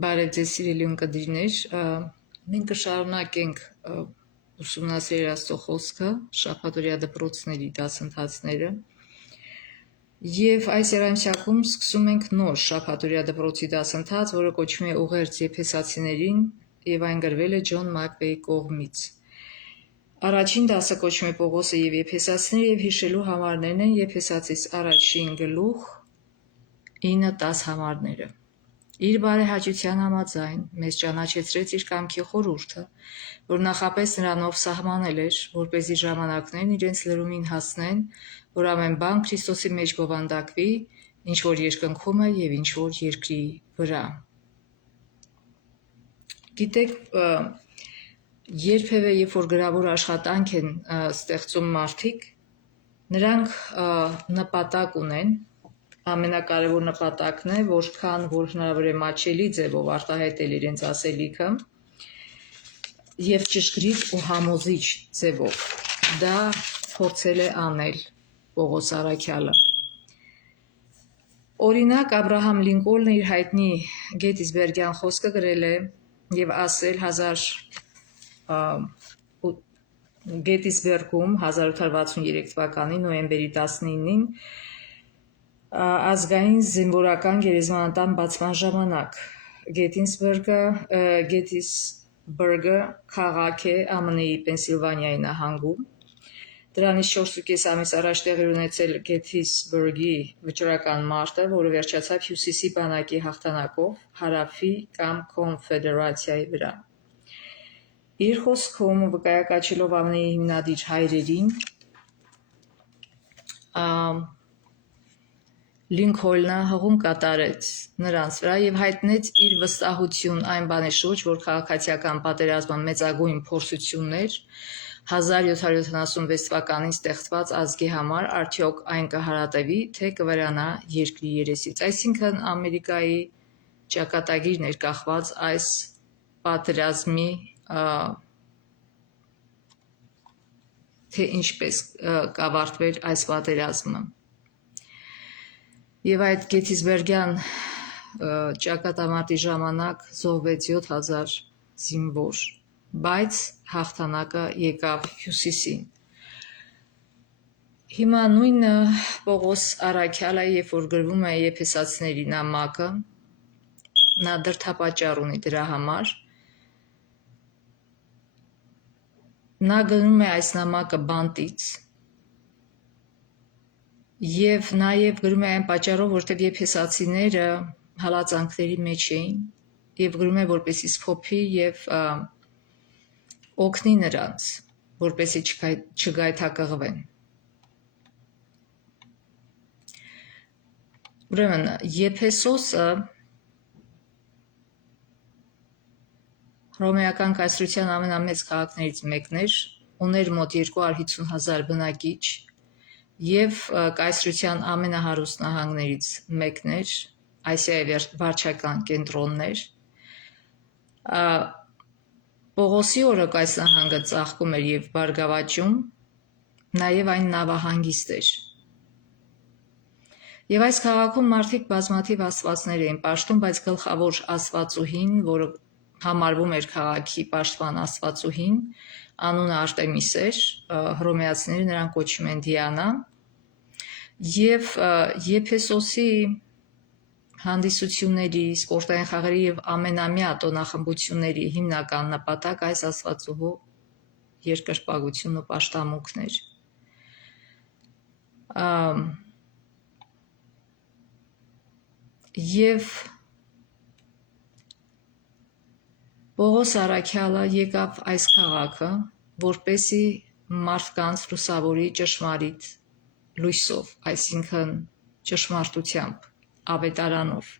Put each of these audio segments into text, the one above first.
Բարև ձեզ սիրելի ունկնդիրներ, մենք կշարունակենք ուսումնասիրել Աստծո խոսքը, շաբաթօրյա դպրոցների դասընթացները եւ այս երամսյակում սկսում ենք նոր շաբաթօրյա դպրոցի դասընթաց, որը կոչվում է Ուղերձ Եփեսացիներին եւ այն գրվել է Ջոն Մակվեյի կողմից։ Առաջին դասը կոչվում է Պողոսը եւ Եփեսացիները եւ հիշելու համարներն են Եփեսացիս առաջին գլուխ 9-10 համարները։ Իր բարեհաճության համաձայն մեզ ճանաչեցրեց իր կամքի խորհուրդը, որ նախապես նրանով սահմանել էր, որպեսզի ժամանակներն իրենց լրումին հասնեն, որ ամեն բան Քրիստոսի մեջ բովանդակվի, ինչ որ երկնքում է եւ ինչ որ երկրի վրա։ Գիտեք, երբևէ երբ որ գրավոր աշխատանք են ստեղծում մարդիկ, նրանք նպատակ ունեն, ամենակարևոր նպատակն է, որքան որ հնարավոր է մատչելի ձևով արտահայտել իրենց ասելիքը եւ ճշգրիտ ու համոզիչ ձևով։ Դա փորձել է անել Պողոս Առաքյալը։ Օրինակ Աբրահամ Լինկոլնը իր հայտնի Գետիսբերգյան խոսքը գրել է եւ ասել Գետիսբերգում 1863 թվականի նոյեմբերի 19-ին ազգային զինվորական գերեզմանատան բացման ժամանակ Գետիսբերգը քաղաք է ԱՄՆ-ի Պենսիլվանիայի նահանգում։ Դրանից 4.5 ամիս առաջ տեղի ունեցել Գետիսբերգի վճռական մարտը, որը վերջացավ Հյուսիսի բանակի հաղթանակով հարավի կամ կոնֆեդերացիայի վրա։ Իր խոսքում վկայակաչելով ԱՄՆ-ի հիմնադիր հայրերին, Լինքոլնը հղում կատարեց նրանց վրա եւ հայտնեց իր վստահություն այն բանի շուրջ, որ քաղաքացիական պատերազմը մեծագույն փորձությունն էր 1776 թվականին ստեղծված ազգի համար, արդյոք այն կհարատևի, թե կվերանա երկրի երեսից։ Այսինքն Ամերիկայի ճակատագիրն էր կախված այս պատերազմի, թե ինչպես կավարտվեր այս պատերազմը։ Եվ այդ Գետիսբերգյան ճակատամարտի ժամանակ զոհվեց 7000 զինվոր, բայց հաղթանակը եկավ Հյուսիսին։ Հիմա նույնը Պողոս Առաքյալը, երբ որ գրվում է Եփեսացիների նամակը, նա դրդապատճառ ունի դրա համար։ Նա գրում է այս նամակը բանտից եւ նաեւ գրում է այն պատճառով, որտեղ եփեսացիները հալածանքների մեջ էին եւ գրում է որպեսզի սփոփի եւ օգնի նրանց, որպեսզի չգայթակղվեն։ Ուրեմն Եփեսոսը Հռոմեական կայսրության ամենամեծ քաղաքներից մեկն էր, ուներ մոտ 250,000 բնակիչ եւ կայսրության ամենահարուստ նահանգներից մեկն էր, Ասիայի վարչական կենտրոնն էր։ Պողոսի օրոք այս նահանգը ծաղկում էր եւ բարգավաճում, նաեւ այն նավահանգիստ էր։ Եվ այս քաղաքում մարդիկ բազմաթիվ աստվածներ էին պաշտում, բայց գլխավոր աստվածուհին, որը համարվում էր քաղաքի պաշտպան աստվածուհին, անունը Արտեմիս էր, հռոմեացիները նրան կոչում են Դիանա, եւ Եփեսոսի հանդիսությունների, սպորտային խաղերի եւ ամենամյա տոնախմբությունների հիմնական նպատակ այս աստվածուհու երկրպագությունն ու պաշտամունքն էր։ Եվ Պողոս Առաքյալը եկավ այս քաղաքը, որպեսի մարդկանց լուսավորի ճշմարիտ լույսով, այսինքն ճշմարտությամբ, ավետարանով։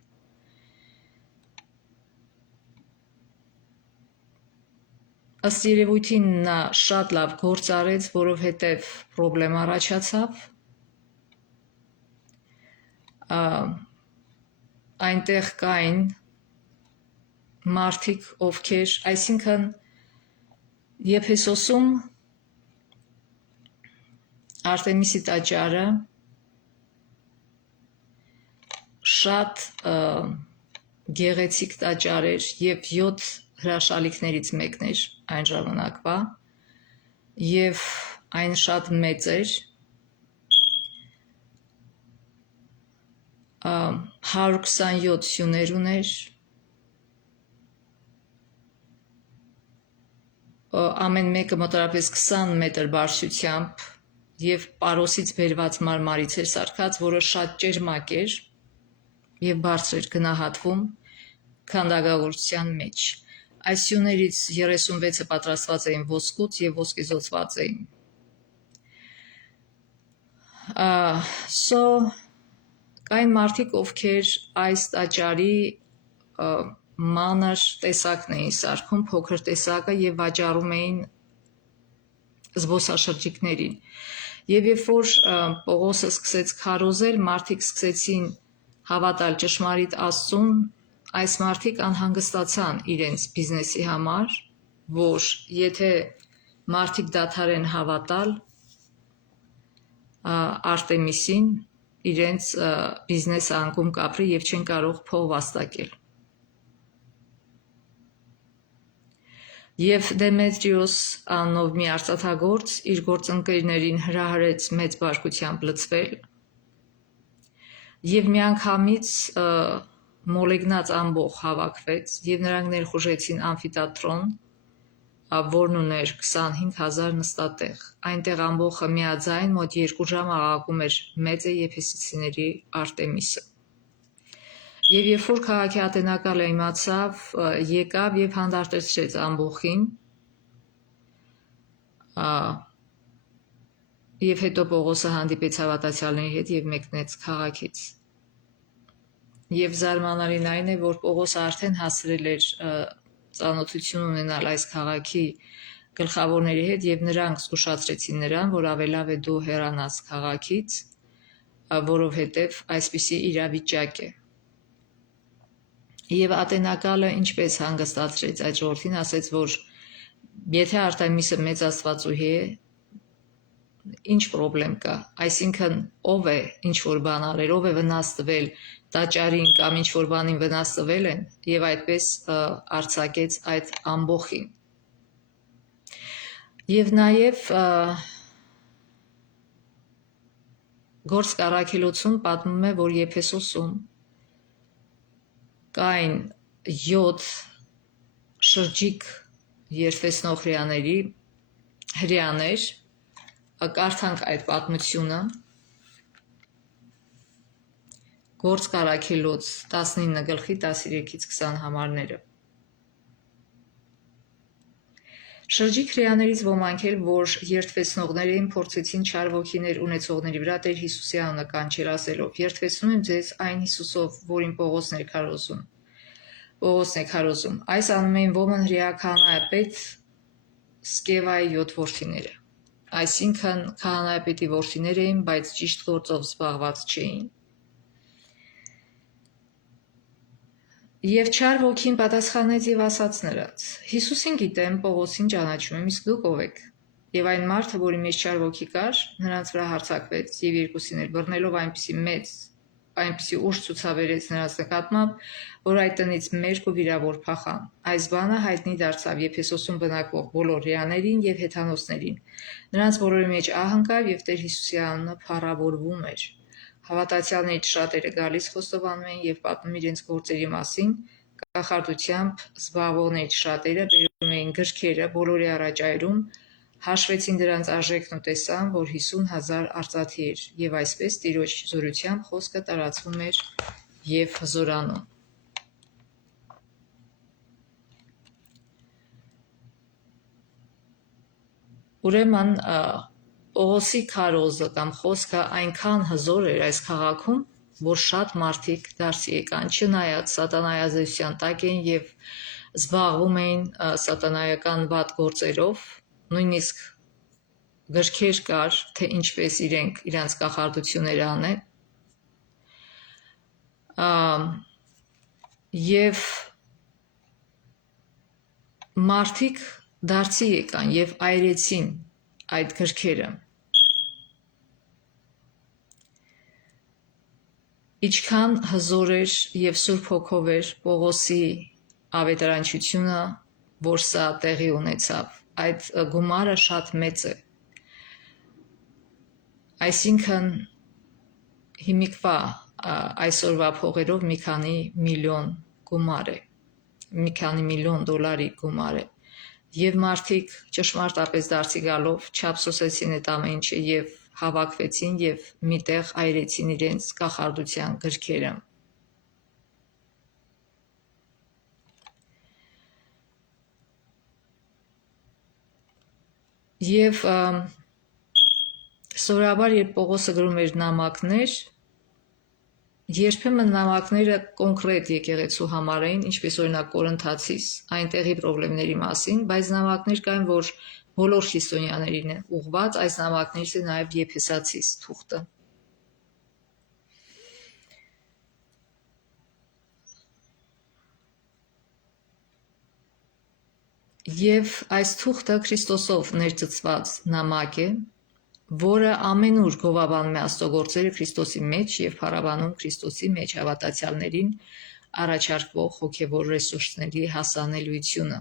Ըստ երևույթին նա շատ լավ գործ արեց, որովհետև պրոբլեմ առաջացավ։ Այնտեղ կային մարդիկ, ովքեր, այսինքն Եփեսոսում Արտեմիսի տաճարը շատ գեղեցիկ տաճար էր եւ 7 հրաշալիքներից մեկն էր այն ժամանակվա եւ այն շատ մեծ էր 127 սյուներ ուներ ամեն մեկը մոտավորապես 20 մետր բարձրությամբ եւ պարոսից բերված մարմարից էր սարքած, որը շատ ջերմակ էր եւ բարձր էր գնահատվում քանդակագործության մեջ։ Այս սյուներից 36-ը պատրաստված էին ոսկուց եւ ոսկեզօծված էին։ Կային մարդիկ, ովքեր այս տաճարի մանր տեսակն էին սարքում, փոքր տեսակը եւ վաճառում էին զբոսաշրջիկներին։ Եվ երբ որ Պողոսը սկսեց քարոզել, մարդիկ սկսեցին հավատալ ճշմարիտ Աստծուն, այս մարդիկ անհանգստացան իրենց բիզնեսի համար, որ եթե մարդիկ դադարեն հավատալ Արտեմիսին, իրենց բիզնեսը անկում կապրի եւ չեն կարող փող վաստակել։ Եվ Դեմետրիոս անունով մի արծաթագործ իր գործընկերներին հրահրեց մեծ բարկությամբ լցվել եւ միանգամից մոլեգնած ամբոխ հավաքվեց եւ նրանք ներխուժեցին ամֆիտատրոն, որն ուներ 25,000 նստատեղ։ Այնտեղ ամբոխը միաձայն մոտ 2 ժամ աղաղակում էր մեծե Եփեսացիների Արտեմիսը։ Եվ երբ որ քաղաքի ատենակալը իմացավ, եկավ եւ հանդարտեցրեց ամբոխին, եւ հետո Պողոսը հանդիպեց հավատացյալների հետ եւ մեկնեց քաղաքից։ Եվ զարմանալին այն է, որ Պողոսը արդեն հասրել էր ծանոթություն ունենալ այս քաղաքի գլխավորների հետ եւ նրանք զգուշացրեցին նրան, որ ավելավ է դու հեռանաս քաղաքից, որովհետեւ այսպիսի իրավիճակ է։ Եվ ատենակալը ինչպես հանգստացրեց այդ ժողովրդին, ասեց, որ եթե Արտեմիսը մեծ աստվածուհի է, ինչ պրոբլեմ կա, այսինքն ով է ինչ որ բան արել, ով է վնաս տվել տաճարին կամ ինչ որ բանին վնաս տվել են, եւ այդպես արձակեց այդ ամբոխին։ Եվ նաեւ Գործք առաքելոցում պատմում է, որ Եփեսոսում կային 7 շրջիկ երդվեցնող հրեաներ, կարդանք այդ պատմությունը, Գործք առաքելոց 19:13-20 համարները։ Շրջիկ հրեաներից ոմանք էլ, որ երդվեցնողներ էին, փորձեցին չար ոգիներ ունեցողների վրա Տեր Հիսուսի անունը կանչել, ասելով. երդվեցնում եմ ձեզ այն Հիսուսով, որին Պողոսն է քարոզում։ Այս անում էին ոմն հրեա քահանայապետ Սկևայի 7 որդիները։ Այսինքն քահանայապետի որդիներ էին, բայց ճիշտ գործով զբաղված չէին։ Եվ չար ոգին պատասխանեց եւ ասաց նրանց. Հիսուսին գիտեմ, Պողոսին ճանաչում եմ, իսկ դուք ով եք։ Եվ այն մարդը, որի մեջ չար ոգի կար, նրանց վրա հարձակվեց եւ երկուսին էլ բռնելով այնպիսի ուժ ցուցաբերեց նրանց նկատմամբ, որ այդ տնից մերկ ու վիրավոր փախան։ Այս բանը հայտնի դարձավ Եփեսոսում բնակվող բոլոր հրեաներին եւ հեթանոսներին։ Նրանց բոլորի մեջ ահ ընկավ եւ Տեր Հիսուսի անունը փառավորվում էր։ Հավատացյալներից շատերը գալիս խոստովանում էին եւ պատմում իրենց գործերի մասին, կախարդությամբ զբաղվողներից շատերը բերում էին գրքերը բոլորի առաջ այրում, հաշվեցին դրանց արժեքն ու տեսան, որ 50,000 արծաթի էր, եւ այսպես Տիրոջ զորությամբ խոսքը տարածվում էր եւ հզորանում։ Ուրեմն Պողոսի քարոզը կամ խոսքը այնքան հզոր էր այս քաղաքում, որ շատ մարդիկ դարձի եկան, չնայած սատանայազեության տակ էին եւ զբաղվում էին սատանայական վատ գործերով, նույնիսկ գրքեր կար, թե ինչպես իրենք իրանց կախարդությունները անեն։ Եվ մարդիկ դարձի եկան եւ այրեցին այդ գրքերը։ Իչքան հզոր էր և Սուրբ Հոգով էր Պողոսի ավետարանչությունը, որ սա տեղի ունեցավ։ Այդ գումարը շատ մեծ է։ Այսինքն հիմիկվա այսօրվա փողերով մի քանի միլիոն գումար է, մի քանի միլիոն դոլարի գումար է։ Եվ մարդիկ ճշմարտապես դարձի գալով չափսոսեցին այդ ամեն ինչը եւ հավաքվեցին եւ միտեղ այրեցին իրենց կախարդության գրքերը։ Եվ սովորաբար երբ Պողոսը գրում էր նամակներ, երբեմն նամակները կոնկրետ եկեղեցու համար էին, ինչպես օրինակ Կորինթացիս, այնտեղի խնդիրների մասին, բայց նամակներ կային, որ բոլոր քրիստոնյաներին են ուղղված, այս նամակներից է նաև Եփեսացիս թուղթը։ Եվ այս թուղթը Քրիստոսով ներծծված նամակ է, որը ամենուր գովաբանում է աստծո Քրիստոսի մեջ եւ փառաբանում Քրիստոսի մեջ հավատացյալներին առաջարկվող հոգեվոր ռեսուրսների հասանելիությունը։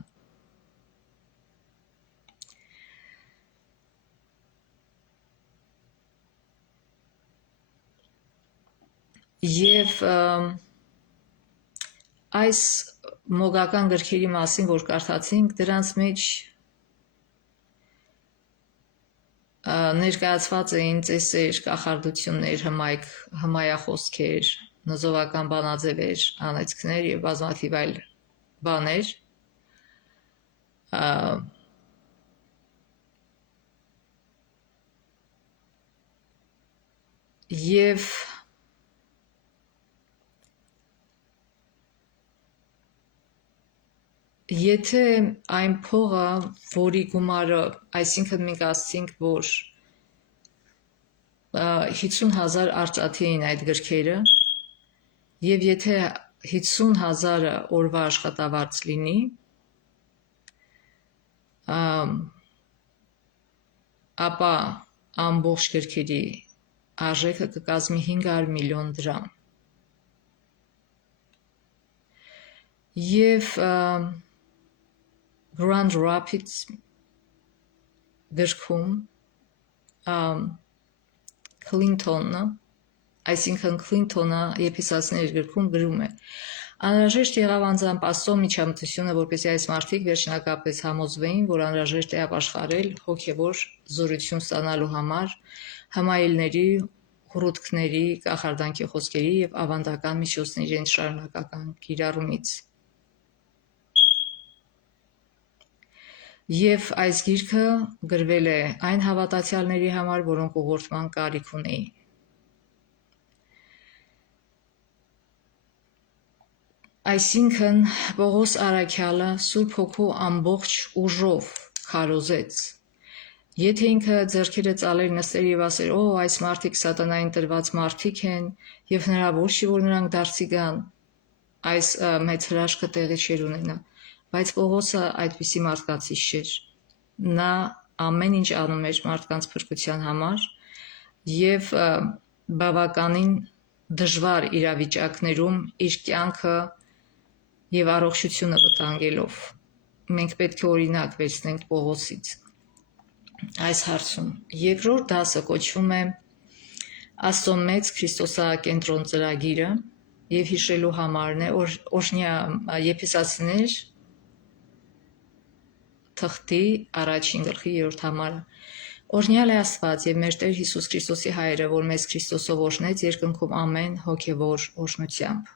Եվ այս մոգական գրքերի մասին, որ կարդացինք, դրանց մեջ ներկայացված էին ծեսեր, կախարդություններ, հմայախոսքեր, նզովական բանաձևեր, անեծքներ եւ բազմաթիվ այլ բաներ։ Եվ եթե այն փողը, որի գումարը, այսինքն մենք ասցինք, որ 50,000 արծաթի էին այդ գրքերը, եւ եթե 50,000-ը օրվա աշխատավարձ լինի, ապա ամբողջ գրքերի արժեքը կկազմի 500 միլիոն դրամ։ Եվ Grand Rapids գրքում Քլինթոնը, այսինքն Քլինթոնը Եփեսացիների գրքում գրում է. անհրաժեշտ եղավ անձամբ Աստծո միջամտությունը, որպեսզի այս մարդիկ վերջնակապես համոզվեին, որ անհրաժեշտ է ապաշխարել հոգևոր զորություն ստանալու համար հմայելների, հռութքների, կախարդանքի խոսքերի եւ ավանդական միջոցների իրենց շարունակական կիրառումից։ Եվ այս գիրքը գրվել է այն հավատացյալների համար, որոնք ուղղորդման կարիք ունեին։ Այսինքն Պողոս առաքյալը Սուրբ Հոգու ամբողջ ուժով քարոզեց։ Եթե ինքը ձեռքերը ծալեր նստեր եւ ասեր, «Օ, այս մարդիկ սատանային տրված մարդիկ են եւ հնարավոր չի, որ նրանք դարձի գան», այս մեծ հրաշքը տեղի չէր ունենա։ Բայց Պողոսը այդպիսի մարդկանցից չէր։ Նա ամեն ինչ անում էր մարդկանց փրկության համար եւ բավականին դժվար իրավիճակներում իր կյանքը եւ առողջությունը վտանգելով։ Մենք պետք է օրինակ վերցնենք Պողոսից այս հարցում։ Երկրորդ դասը կոչվում է Աստծո մեծ Քրիստոսակենտրոն ծրագիրը եւ հիշելու համարն է օրհնյա Եփեսացիներ թղթի 1-3 համարը։ Օրհնյալ է Աստված եւ մեր Տեր Հիսուս Քրիստոսի Հայրը, որ մեզ Քրիստոսով օրհնեց երկնքում ամեն հոգեվոր օրհնությամբ։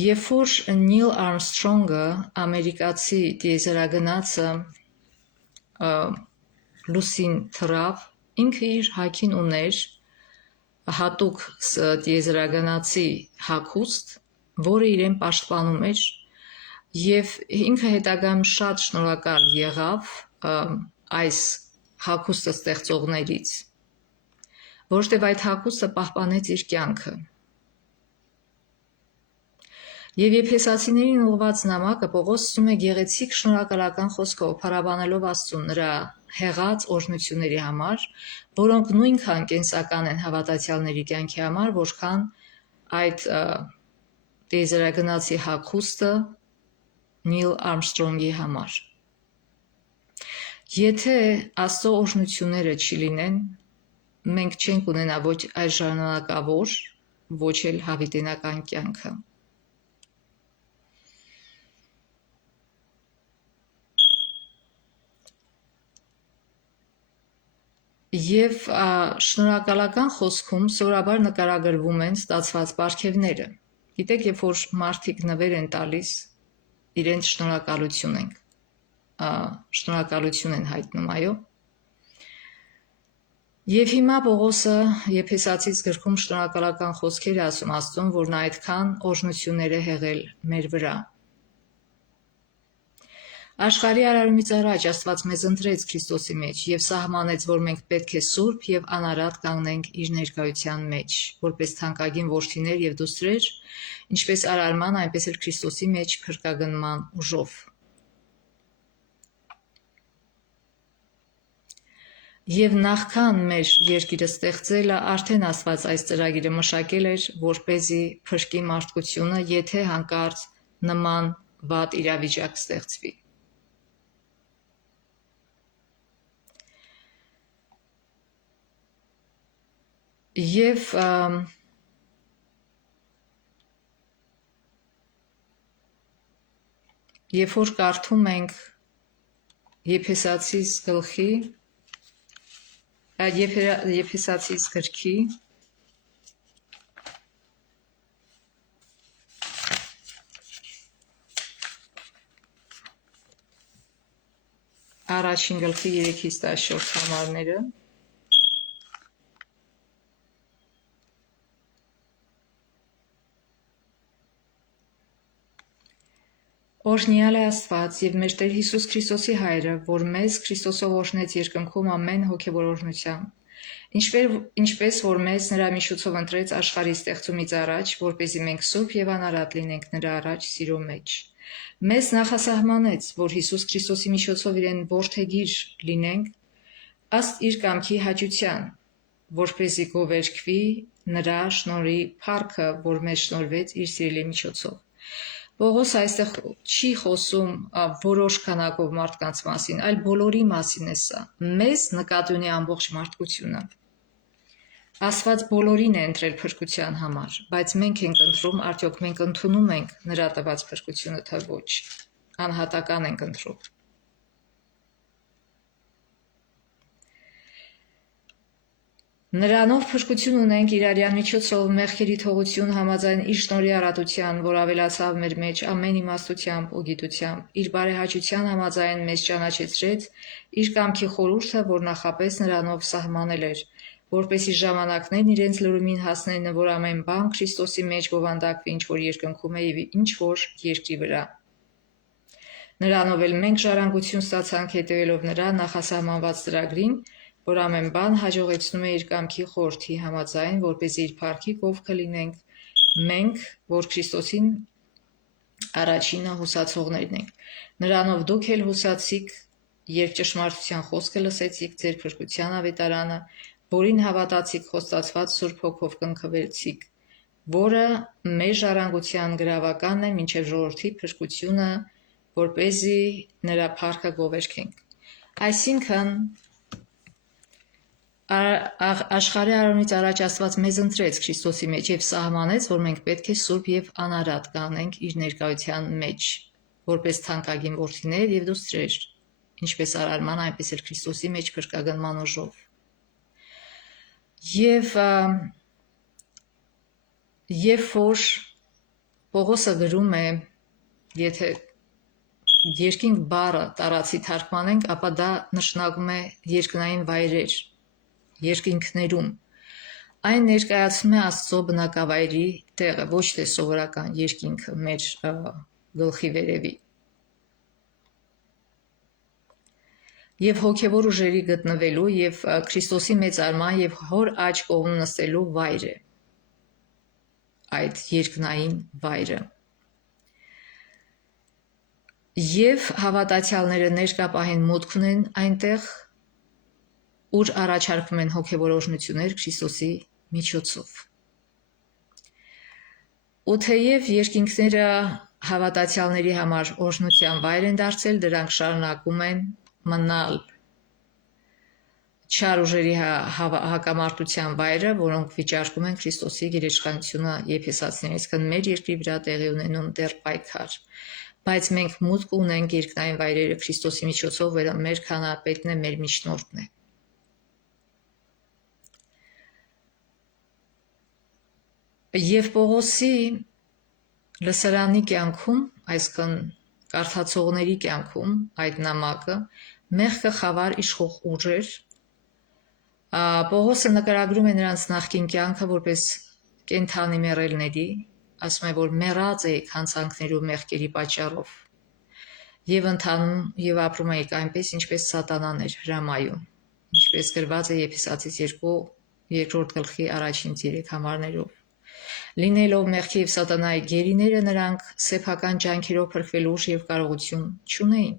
Երբ որ Նիլ Արմսթրոնգը, ամերիկացի տիեզերագնացը, լուսին թռավ, ինքը իր հագին ուներ հատուկ տիեզերագնացի հագուստ, որը իրեն պաշտպանում էր, եւ ինքը հետագայում շատ շնորհակալ եղավ այս հագուստը ստեղծողներից, որովհետեւ այդ հագուստը պահպանեց իր կյանքը։ Եվ Եփեսացիներին ուղղված նամակը Պողոս ասում է գեղեցիկ շնորհակալական խոսքով փառաբանելով Աստծուն նրա հեղած օրհնությունների համար, որոնք նույնքան կենսական են հավատացյալների կյանքի համար, որքան այդ տիեզերագնացի հագուստը Նիլ Արմստրոնգի համար։ Եթե Աստծո օրհնությունները չլինեն, մենք չենք ունենա ոչ այս ժամանակավոր, ոչ էլ հավիտենական կյանքը։ Եվ շնորհակալական խոսքում սովորաբար նկարագրվում են ստացված պարգևները։ Գիտեք, երբ որ մարդիկ նվեր են տալիս, իրենց շնորհակալություն են հայտնում, այո։ Եվ հիմա Պողոսը Եփեսացիս գրքում շնորհակալական խոսքեր է ասում Աստծուն, որ նա այդքան օրհնություններ է հեղել մեր վրա։ Աշխարհի արարումից առաջ Աստված մեզ ընտրեց Քրիստոսի մեջ եւ սահմանեց, որ մենք պետք է սուրբ եւ անարատ կանգնենք իր ներկայության մեջ, որպես թանկագին որդիներ եւ դուստրեր, ինչպես արարման, այնպես էլ Քրիստոսի մեջ փրկագնման ուժով։ Եվ նախքան մեր երկիրը ստեղծելը արդեն Աստված այս ծրագիրը մշակել էր, որպեսզի փրկի մարդկությունը, եթե հանկարծ նման վատ իրավիճակ ստեղծվի։ Եվ երբ որ կարդում ենք Եփեսացիս գլխի, Եփեսացիս գրքի առաջին գլխի 3-ից 14 համարները, Օրհնյալ է Աստված եւ մեր Տեր Հիսուս Քրիստոսի Հայրը, որ մեզ Քրիստոսով օրհնեց երկնքում ամեն հոգևոր օրհնությամբ, ինչպես որ մեզ նրա միջոցով ընտրեց աշխարհի ստեղծումից առաջ, որպեսզի մենք սուրբ եւ անարատ լինենք նրա առաջ սիրո մեջ։ Մեզ նախասահմանեց, որ Հիսուս Քրիստոսի միջոցով իրեն որդեգիր լինենք, ըստ իր կամքի հաճության, որպեսզի գովերգվի նրա շնորհի փառքը, որ մեզ շնորհվեց իր սիրելի միջոցով։ Պողոս այստեղ չի խոսում որոշ քանակով մարդկանց մասին, այլ բոլորի մասին է սա։ Մեզ նկատի ունի ամբողջ մարդկությունը։ Աստված բոլորին է ընտրել փրկության համար, բայց մենք ենք ընտրում, արդյոք մենք ընդունում ենք նրա տված փրկությունը, թե ոչ։ Անհատական ենք ընտրում։ Նրանով փրկություն ունենք իր արյան միջոցով մեղքերի թողություն համաձայն իր շնորհի առատության, որ ավելացավ մեր մեջ ամեն իմաստությամբ ու գիտությամբ, իր բարեհաճության համաձայն մեզ ճանաչեցրեց իր կամքի խորհուրդը, որ նախապես նրանով սահմանել էր, որպեսզի ժամանակներն իրենց լուրումին հասնեն, որ ամեն բան Քրիստոսի մեջ բովանդակվի, ինչ որ երկնքում է եւ ինչ որ երկրի վրա։ Նրանով էլ մենք ժառանգություն ստացանք հետևելով նրա նախասահմանված ծրագրին, որ ամեն բան հաջողեցնում է իր կամքի խորհրդի համաձայն, որպեսզի իր փառքի կովքը լինենք մենք, որ Քրիստոսին առաջինը հուսացողներն ենք։ Նրանով դուք էլ հուսացիք, երբ ճշմարտության խոսքը լսեցիք, ձեր փրկության ավետարանը, որին հավատացիք, խոստացված Սուրբ Հոգով կնքվեցիք, որը մեր ժառանգության գրավականն է մինչև ժողովրդի փրկությունը, որպեսզի նրա փառքը գովերգենք։ Այսինքն աշխարհի արարումից առաջ Աստված մեզ ընտրեց Քրիստոսի մեջ եւ սահմանեց, որ մենք պետք է սուրբ եւ անարատ կանգնենք իր ներկայության մեջ, որպես թանկագին որդիներ եւ դուստրեր, ինչպես արարման, այնպես էլ Քրիստոսի մեջ փրկագնման ուժով։ Եվ որ Պողոսը գրում է, եթե երկինք բառը տարածի թարգմանենք, ապա դա նշանակում է երկնային վայրեր, երկինքներում։ Այն ներկայացնում է Աստծո բնակավայրի տեղը, ոչ թե սովորական երկինքը մեր գլխի վերևի։ Եվ հոգևոր ուժերի գտնվելու եւ Քրիստոսի մեծարման եւ հոր աջ կողմում նստելու վայր է այդ երկնային վայրը։ Եվ հավատացյալները ներկա պահին մուտք ունեն այնտեղ, ուր առաջարկվում են հոգևոր օրհնություններ Քրիստոսի միջոցով։ Ու թեև երկինքները հավատացյալների համար օրհնության վայր են դարձել, դրանք շարունակում են մնալ չար ուժերի հակամարտության վայրը, որոնք վիճարկում են Քրիստոսի գերիշխանությունը Եփեսացիներին, այսինքն մեր երկրի վրա տեղի ունենում դեռ պայքար։ Բայց մենք մուտք ունենք երկնային վայրերը Քրիստոսի միջոցով, որ մեր քանապետն է, մեր միջնորդն է։ Եվ Պողոսի լսարանի կյանքում, այսինքն կարդացողների կյանքում այդ նամակը մեղքը խավար իշխող ուժ էր։ Պողոսը նկարագրում է նրանց նախկին կյանքը որպես կենդանի մեռելների, ասում է, որ մեռած եք հանցանքների ու մեղքերի պատճառով եւ ընթանում եւ ապրում եք այնպես, ինչպես սատանան էր հրամայում, ինչպես գրված է Եփեսացիս 2-րդ գլխի 1-3 համարներով։ Լինելով մեղքի եւ սատանայի գերիները, նրանք սեփական ջանքերով փրկվելու ուժ եւ կարողություն չունեին։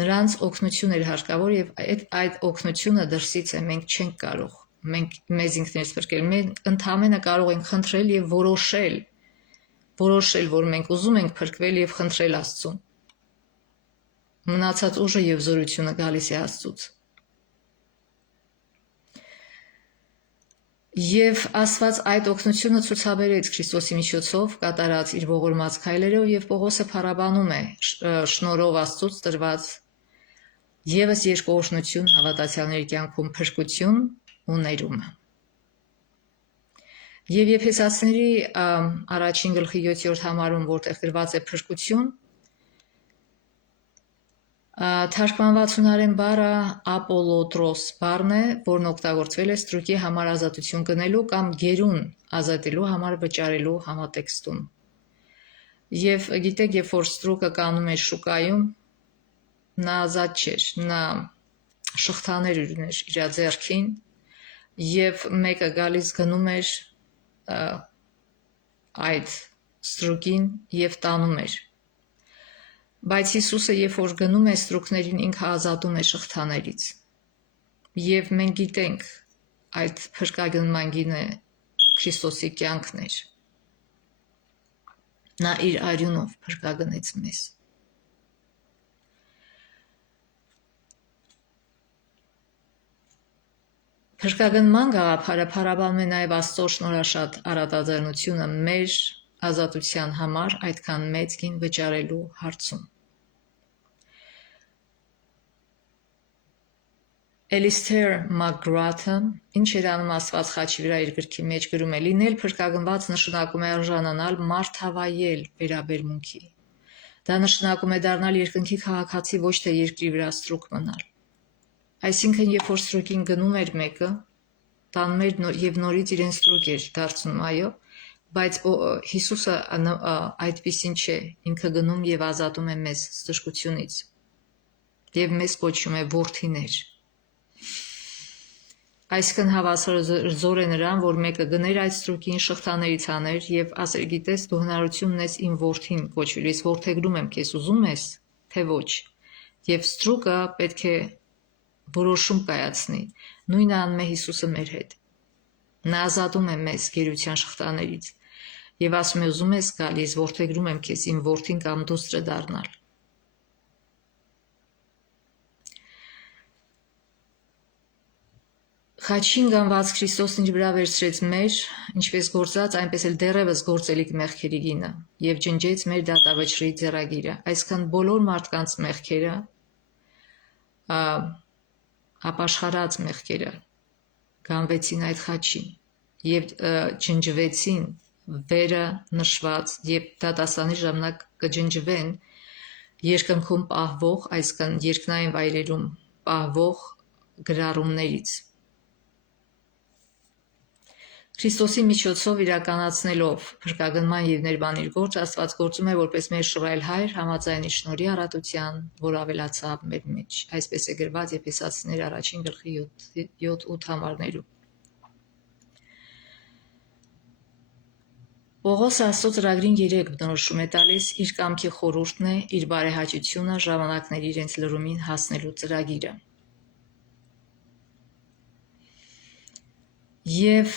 Նրանց օգնություն էր հարկավոր եւ այդ օգնությունը դրսից է, մենք չենք կարող մեզ ինքներս փրկել։ Մենք ընդհանրապես կարող ենք խնդրել եւ որոշել, որ մենք ուզում ենք փրկվել եւ խնդրել Աստծուն։ Մնացած ուժը եւ զորությունը գալիս է Աստծուց։ Եվ Աստված այդ օգնությունը ցուցաբերեց Քրիստոսի միջոցով կատարած իր ողորմած քայլերով, եւ Պողոսը փառաբանում է շնորհով Աստծուց տրված եւս երկու օրհնություն հավատացյալների կյանքում փրկություն ու ներումը։ Եվ Եփեսացիների առաջին գլխի 7-րդ համարում, որտեղ գրված է փրկություն, թարգմանված հունարեն բառը ապոլոտրոս բառն է, որն օգտագործվել է ստրուկի համար ազատություն գնելու կամ գերուն ազատելու համար վճարելու համատեքստում։ Եվ գիտեք, երբ որ ստրուկը կանում էր շուկայում, նա ազատ չէր, նա շղթաներ ուներ իր ձեռքին, եւ մեկը գալիս գնում էր այդ ստրուկին եւ տանում էր։ Բայց Հիսուսը, երբ որ գնում է ստրուկներին, ինքը ազատում է շղթաներից։ Եվ մենք գիտենք, այդ փրկագնման գինը Քրիստոսի կյանքն էր։ Նա իր արյունով փրկագնեց մեզ։ Փրկագնման գաղափարը փառաբանում է նաև Աստծո շնորհաշատ արատաձեռնությունը մեր ազատության համար այդքան մեծ գին վճարելու հարցում։ Էլիստեր Մակգրաթը, ինչ էր անում Աստված խաչի վրա իր գրքի մեջ գրում է. լինել փրկագնված նշանակում է արժանանալ մարդավայել վերաբերմունքի։ Դա նշանակում է դառնալ երկնքի քաղաքացի, ոչ թե երկրի վրա ստրուկ մնալ։ Այսինքն, երբ որ ստրուկին գնում էր մեկը, տանում էր եւ նորից իրեն ստրուկ էր դարձնում, այո, բայց Հիսուսը այդպիսին չէ, ինքը գնում եւ ազատում է մեզ ստրկությունից եւ մեզ կոչում է որդիներ։ Այսինքն հավասար է նրան, որ մեկը գներ այդ ստրուկին, շղթաներից աներ եւ ասեր, գիտես, դու հնարություն ունես իմ որդին կոչվել, ես որդեգրում եմ քեզ, ուզում ես, թե ոչ։ Եվ ստրուկը պետք է որոշում կայացնի։ Նույնը անում է Հիսուսը մեր հետ։ Նա ազատում է մեզ գերության շղթաներից եւ ասում է, ուզում ես գալ, ես որդեգրում եմ քեզ իմ որդին կամ դուստրը դառնալ։ Խաչին գանված Քրիստոսն իր վրա վերցրեց մեր, ինչպես գործած, այնպես էլ դեռևս գործելիք մեղքերի գինը եւ ջնջեց մեր դատավճռի ձեռագիրը, այսքան բոլոր մարդկանց մեղքերը, ապաշխարած մեղքերը գանվեցին այդ խաչին եւ ջնջվեցին վերը նշված եւ դատաստանի ժամանակ կջնջվեն երկնքում պահվող, այսքան երկնային վայրերում պահվող գրառումներից։ Քրիստոսի միջոցով իրականացնելով փրկագնման եւ ներբան իր գործը, Աստված գործում է որպես մեր շռայլ հայր համաձայն իր շնորհի առատության, որ ավելացավ մեր մեջ։ Այսպես է գրված Եփեսացիներ առաջին գլխի 7-8 համարներում։ Պողոսը Աստծո ծրագրին 3 բնորոշում է տալիս իր կամքի խորհուրդն է, իր բարեհաճությունը, ժամանակների իրենց լրումին հասնելու ծրագիրը։ Եվ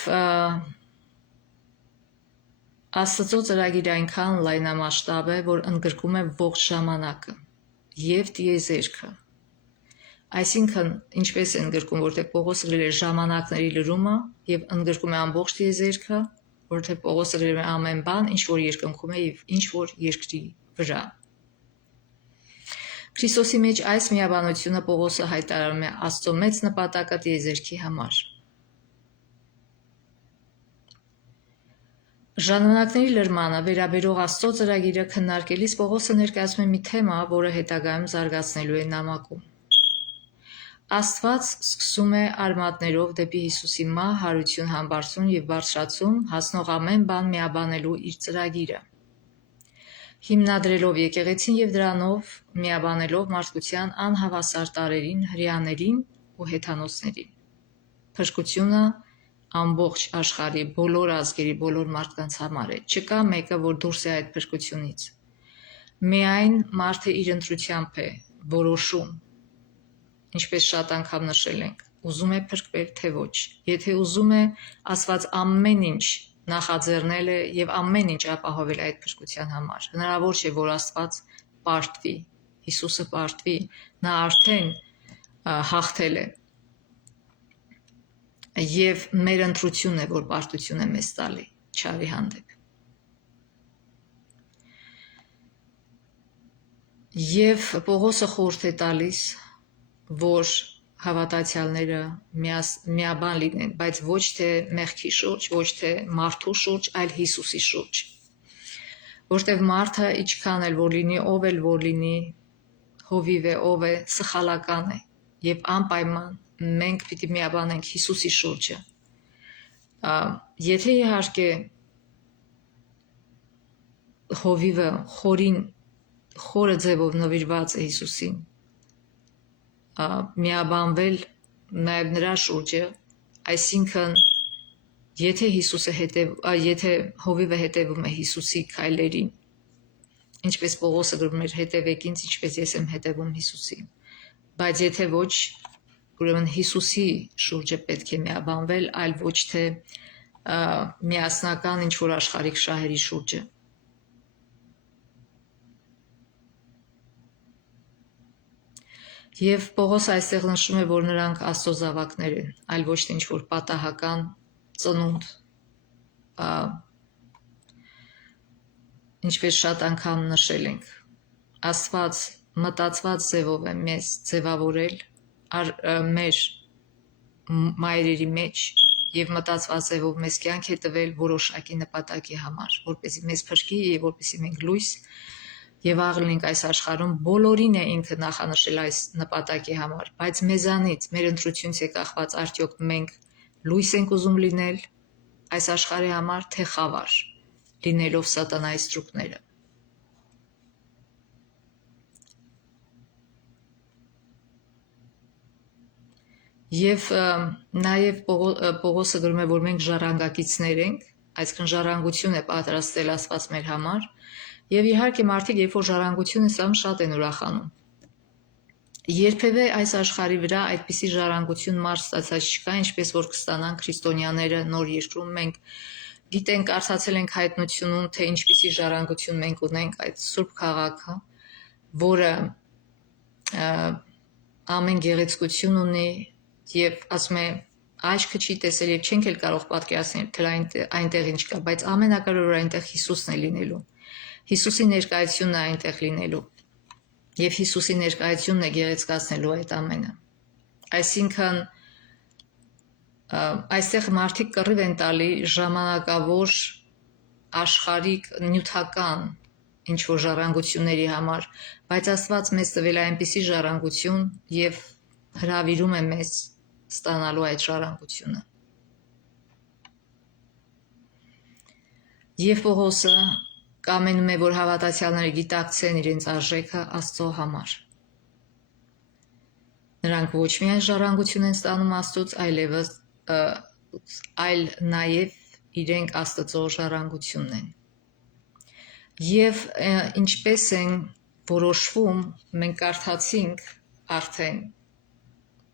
Աստծո ծրագիրը այնքան լայնամասշտաբ է, որ ընդգրկում է ողջ ժամանակը եւ տիեզերքը։ Այսինքն, ինչպես է ընդգրկում, որտեղ Պողոսը գրել է ժամանակների լրումը եւ ընդգրկում է ամբողջ տիեզերքը, որտեղ Պողոսը գրել է ամեն բան, ինչ որ երկնքում է եւ ինչ որ երկրի վրա։ Քրիստոսի մեջ այս միաբանությունը Պողոսը հայտարարում է Աստծո մեծ նպատակը տիեզերքի համար։ Ժամանակների լրմանը վերաբերող Աստծո ծրագիրը քննարկելիս Պողոսը ներկայացնում է մի թեմա, որը հետագայում զարգացնելու է նամակում։ Աստված սկսում է արմատներով դեպի Հիսուսի մահ, հարություն, համբարձում եւ բարձրացում, հասնող ամեն բան միաբանելու իր ծրագիրը, հիմնադրելով եկեղեցին եւ դրանով միաբանելով մարդկության անհավասար տարրերին, հրեաներին ու հեթանոսներին։ Փրկությունը ամբողջ աշխարհի բոլոր ազգերի, բոլոր մարդկանց համար է։ Չկա մեկը, որ դուրս է այդ փրկությունից։ Միայն մարդը իր ընտրությամբ է որոշում, ինչպես շատ անգամ նշել ենք, ուզում է փրկվել, թե ոչ։ Եթե ուզում է, Աստված ամեն ինչ նախաձեռնել է եւ ամեն ինչ ապահովել այդ փրկության համար։ Հնարավոր չէ, որ Աստված պարտվի, Հիսուսը պարտվի, նա արդեն հաղթել է։ Եվ մեր ընտրությունն է, որ պարտություն է մեզ տալի չարի հանդեպ։ Եվ Պողոսը խորհուրդ է տալիս, որ հավատացյալները միաբան լինեն, բայց ոչ թե մեղքի շուրջ, ոչ թե մարդու շուրջ, այլ Հիսուսի շուրջ։ Որտև մարդը ինչքան էլ որ լինի, ով էլ որ լինի, հովիվ է, ով է, սխալական է, եւ անպայման մենք պիտի միաբանենք Հիսուսի շուրջը։ Եթե իհարկե հովիվը խորը ձևով նվիրված է Հիսուսին, միաբանվել նաև նրա շուրջը, այսինքն եթե հովիվը հետևում է Հիսուսի քայլերին, ինչպես Պողոսը գրում էր, հետևեք ինձ, ինչպես ես եմ հետևում Հիսուսին, բայց եթե ոչ, ուրեմն Հիսուսի շուրջը պետք է միաբանվել, այլ ոչ թե միասնական ինչ որ աշխարհիկ շահերի շուրջը։ Եվ Պողոսը այստեղ նշում է, որ նրանք Աստծո զավակներ են, այլ ոչ թե ինչ որ պատահական ծնունդ, ինչպես շատ անգամ նշել ենք, Աստված մտածված ձևով է մեզ ձևավորել մեր մայրերի մեջ եւ մտածված ձևով մեզ կյանք է տվել որոշակի նպատակի համար, որպեսզի մեզ փրկի եւ որպեսզի մենք լույս եւ աղ լինենք այս աշխարհում, բոլորին է ինքը նախանշել այս նպատակի համար, բայց մեզանից, մեր ընտրությունից է կախված արդյոք մենք լույս ենք ուզում լինել այս աշխարհի համար, թե խավար, լինելով սատանայի ստրուկները։ Եվ նաև Պողոսը գրում է, որ մենք ժառանգակիցներ ենք, այսինքն ժառանգություն է պատրաստել Աստված մեր համար, եւ իհարկե մարդիկ, երբ որ ժառանգություն է ստանում, շատ են ուրախանում։ Երբևէ այս աշխարհի վրա այդպիսի ժառանգություն մարդ ստացած չկա, ինչպես որ կստանան քրիստոնյաները նոր երկրում։ Մենք գիտենք, կարդացել ենք հայտնությունում, թե ինչպիսի ժառանգություն մենք ունենք, այդ Սուրբ քաղաքը, որը ամեն գեղեցկություն ունի եւ ասում է աչքը չի տեսել եւ չենք էլ կարող պատկերացնել, թե այնտեղ ինչ կա, բայց ամենակարևորը այնտեղ Հիսուսն է լինելու։ Հիսուսի ներկայությունն է այնտեղ լինելու։ Եվ Հիսուսի ներկայությունն է գեղեցկացնելու այդ ամենը։ Այսինքն այստեղ մարդիկ կռիվ են տալի ժամանակավոր աշխարհիկ նյութական ինչ որ ժառանգությունների համար, բայց Աստված մեզ տվել է այնպիսի ժառանգություն եւ հրավիրում է մեզ ստանալու այդ ժառանգությունը։ Եվ Պողոսը կամենում է, որ հավատացյալները գիտակցեն իրենց արժեքը Աստծո համար։ Նրանք ոչ միայն ժառանգություն են ստանում Աստծուց, այլ նաև իրենք Աստծո ժառանգությունն են։ Եվ ինչպես են որոշվում, մենք կարդացինք արդեն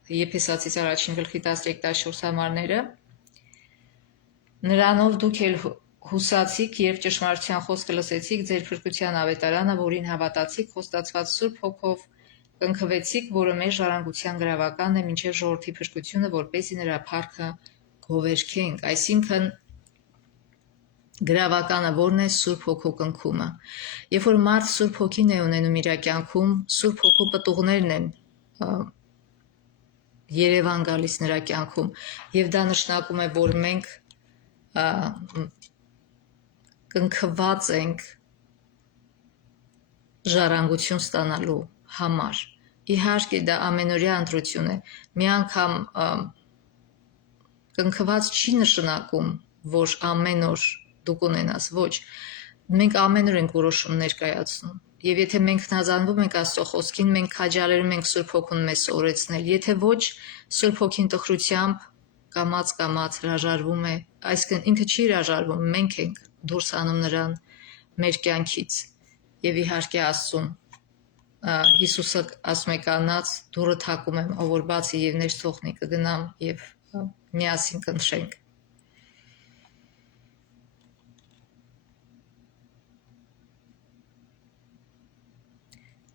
Եփեսացիս առաջին գլխի 13-14 համարները, նրանով դուք էլ հուսացիք, երբ ճշմարտության խոսքը լսեցիք, ձեր փրկության ավետարանը, որին հավատացիք, խոստացված Սուրբ Հոգով կնքվեցիք, որը մեր ժառանգության գրավականն է մինչև ժողովրդի փրկությունը, որպեսզի նրա փառքը գովերգենք։ Այսինքն գրավականը որն է? Սուրբ Հոգու կնքումը։ Երբ որ մարդ Սուրբ Հոգին է ունենում իր կյանքում, Սուրբ Հոգու պտուղներն են Երևան գալիս նրա կյանքում, եւ դա նշանակում է, որ մենք կնքված ենք ժառանգություն ստանալու համար։ Իհարկե դա ամենօրյա ընտրություն է։ Մի անգամ կնքված չի նշանակում, որ ամեն օր դուք ունենաս, ոչ, մենք ամեն օր ենք որոշում ներկայացնում, եւ եթե մենք հնազանդվում ենք Աստծո խոսքին, մենք քաջալերում ենք Սուրբ Հոգուն մեզ սովորեցնել, եթե ոչ, Սուրբ Հոգին տխրությամբ կամաց հրաժարվում է, այսինքն ինքը չի հրաժարվում, մենք ենք դուրս անում նրան մեր կյանքից, եւ իհարկե Աստծուն Հիսուսը ասում է կանած դուռը թակում եմ, ով որ բացի եւ ներս թողնի կգնամ եւ միասին կընթրենք։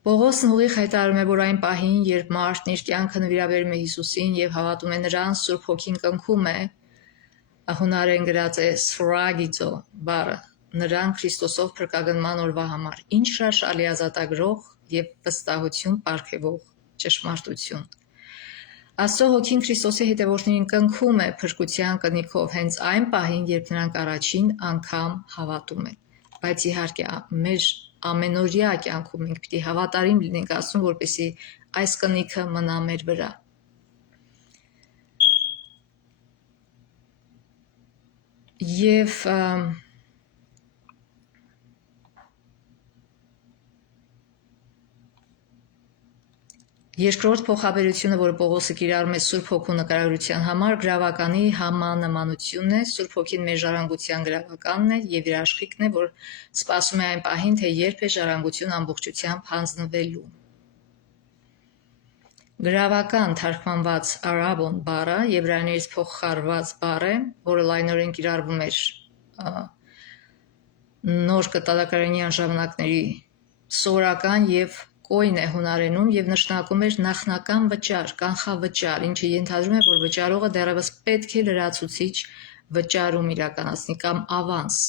Պողոսն ուղիղ հայտարարում է, որ այն պահին, երբ մարդն իր կյանքը նվիրաբերում է Հիսուսին եւ հավատում է նրան, Սուրբ Հոգին կնքում է, հունարեն գրած է սֆրագիծո բառը, նրան Քրիստոսով փրկագնման օրվա համար, ինչ հրաշալի ազատագրող եւ վստահություն պարգևող ճշմարտություն։ Աստծո Հոգին Քրիստոսի հետևորդներին կնքում է փրկության կնիքով հենց այն պահին, երբ նրանք առաջին անգամ հավատում են։ Բայց իհարկե մեր ամենօրյա կյանքում մենք պիտի հավատարիմ լինենք Աստծուն, որպեսզի այս կնիքը մնա մեր վրա։ Եվ երկրորդ փոխաբերությունը, որը Պողոսը կիրառում է Սուրբ Հոգու նկարագրության համար, գրավականի համանմանությունն է, Սուրբ Հոգին մեր ժառանգության գրավականն է եւ իր աշխիքն է, որ սպասում է այն պահին, թե երբ է ժառանգություն ամբողջությամբ հանձնվելու։ Գրավական թարգմանված արաբոն բառը եբրայերենից փոխառված բառ է, որը լայնորեն կիրառվում էր նոր կտալակարանյան ժամանակների սովորական եւ կոյն է հունարենում եւ նշանակում էր նախնական վճար, կանխավճար, ինչը ենթադրում է, որ վճարողը դեռևս պետք է լրացուցիչ վճարում իրականացնի կամ ավանս։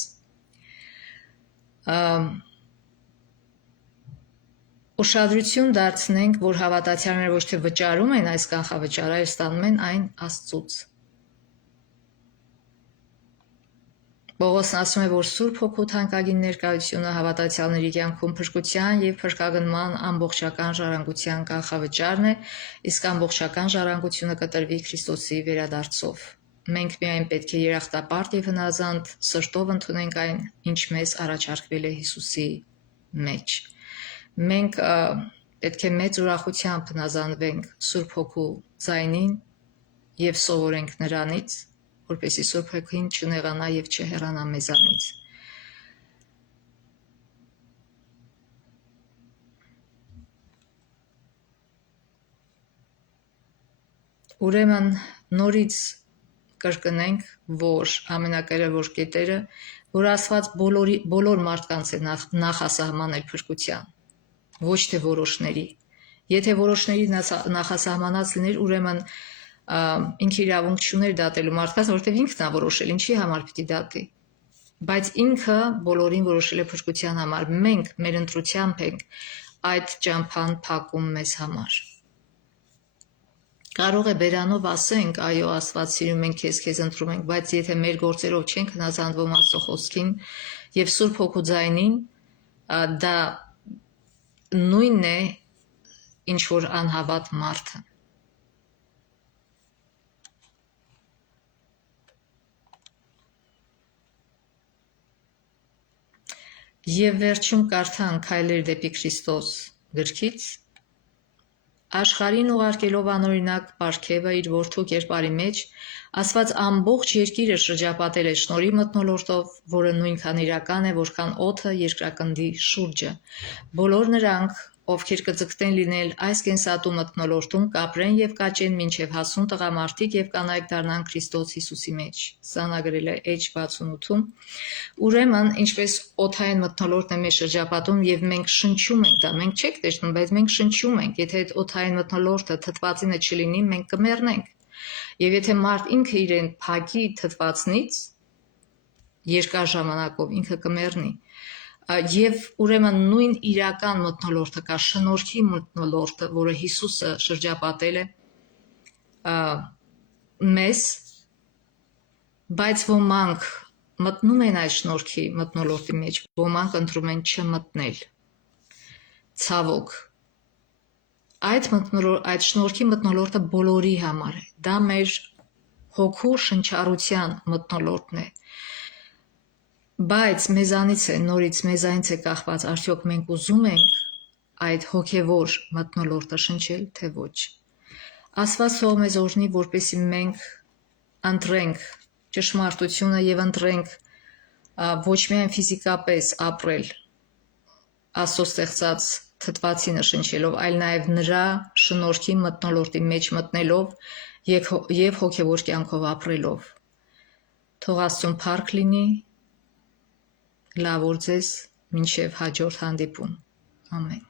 Ուշադրություն դարձնենք, որ հավատացյալները ոչ թե վճարում են այս կանխավճարը, այլ ստանում են այն Աստծուց։ Պողոսն ասում է, որ Սուրբ Հոգու թանկագին ներկայությունը հավատացյալների կյանքում փրկության եւ փրկագնման ամբողջական ժառանգության կանխավճարն է, իսկ ամբողջական ժառանգությունը կտրվի Քրիստոսի վերադարձով։ Մենք միայն պետք է երախտապարտ եւ հնազանդ սրտով ընդունենք այն, ինչ մեզ առաջարկվել է Հիսուսի մեջ։ Մենք պետք է մեծ ուրախությամբ հնազանդվենք Սուրբ Հոգու ձայնին եւ սովորենք նրանից, որպեսզի Սուրբ Հոգին չնեղանա եւ չհեռանա մեզանից։ Ուրեմն նորից կրկնենք, որ ամենակարևոր կետերը, որ Աստված բոլոր մարդկանց է նախասահմանել փրկության, ոչ թե որոշների։ Եթե որոշների նախասահմանած լիներ, ուրեմն ինքը իրավունք չուներ դատելու մարդկանց, որովհետև ինքն է որոշել, ինչի համար պիտի դատի։ Բայց ինքը բոլորին որոշել է փրկության համար։ Մենք մեր ընտրությամբ ենք այդ ճամփան փակում մեզ համար։ Կարող է բերանով ասենք, այո, Աստված սիրում ենք քեզ ընտրում ենք, բայց եթե մեր գործերով չենք հնազանդվում Աստծո խոսքին եւ Սուրբ Հոգու ձայնին, դա նույնն է, ինչ որ անհավատ մարդը։ Եվ վերջում կարդանք Քայլեր դեպի Քրիստոս գրքից, Աշխարհին ուղարկելով անօրինակ պարգևը իր որդու կերպարի մեջ, Աստված ամբողջ երկիրը շրջապատել է շնորհի մթնոլորտով, որը նույնքան իրական է, որքան օդը երկրակնդի շուրջը։ Բոլոր նրանք, ովքեր կձգտեն լինել այս կենսատու մթնոլորտում, կապրեն եւ կաճեն մինչեւ հասուն տղամարդիկ եւ կանայք դառնան Քրիստոս Հիսուսի մեջ։ Սա նա գրել է H68-ում։ Ուրեմն, ինչպես օդային մթնոլորտն է մեզ շրջապատում եւ մենք շնչում ենք դա, մենք չեք տեսնում, բայց մենք շնչում ենք։ Եթե այդ օդային մթնոլորտը թթվածինը չլինի, մենք կմեռնենք։ Եվ եթե մարդ ինքը իրեն փակի թթվածնից, երկար ժամանակով ինքը կմեռնի։ Եվ ուրեմն նույն իրական մթնոլորտը կա, շնորհքի մթնոլորտը, որը Հիսուսը շրջապատել է մեզ, բայց ոմանք մտնում են այս շնորհքի մթնոլորտի մեջ, ոմանք ընտրում են չմտնել։ Ցավոք, այդ շնորհքի մթնոլորտը բոլորի համար է։ Դա մեր հոգու շնչառության մթնոլորտն է։ Բայց մեզանից է, նորից մեզանից է կախված, արդյոք մենք ուզում ենք այդ հոգևոր մթնոլորտը շնչել, թե ոչ։ Աստված թող մեզ օրհնի, որպեսզի մենք ընտրենք ճշմարտությունը եւ ընտրենք ոչ միայն ֆիզիկապես ապրել Աստծո ստեղծած թթվածինը շնչելով, այլ նաև նրա շնորհքի մթնոլորտի մեջ մտնելով եւ հոգևոր կյանքով ապրելով։ Թող Աստծուն փառք լինի, լավ օր ձեզ, մինչև հաջորդ հանդիպում։ Ամեն։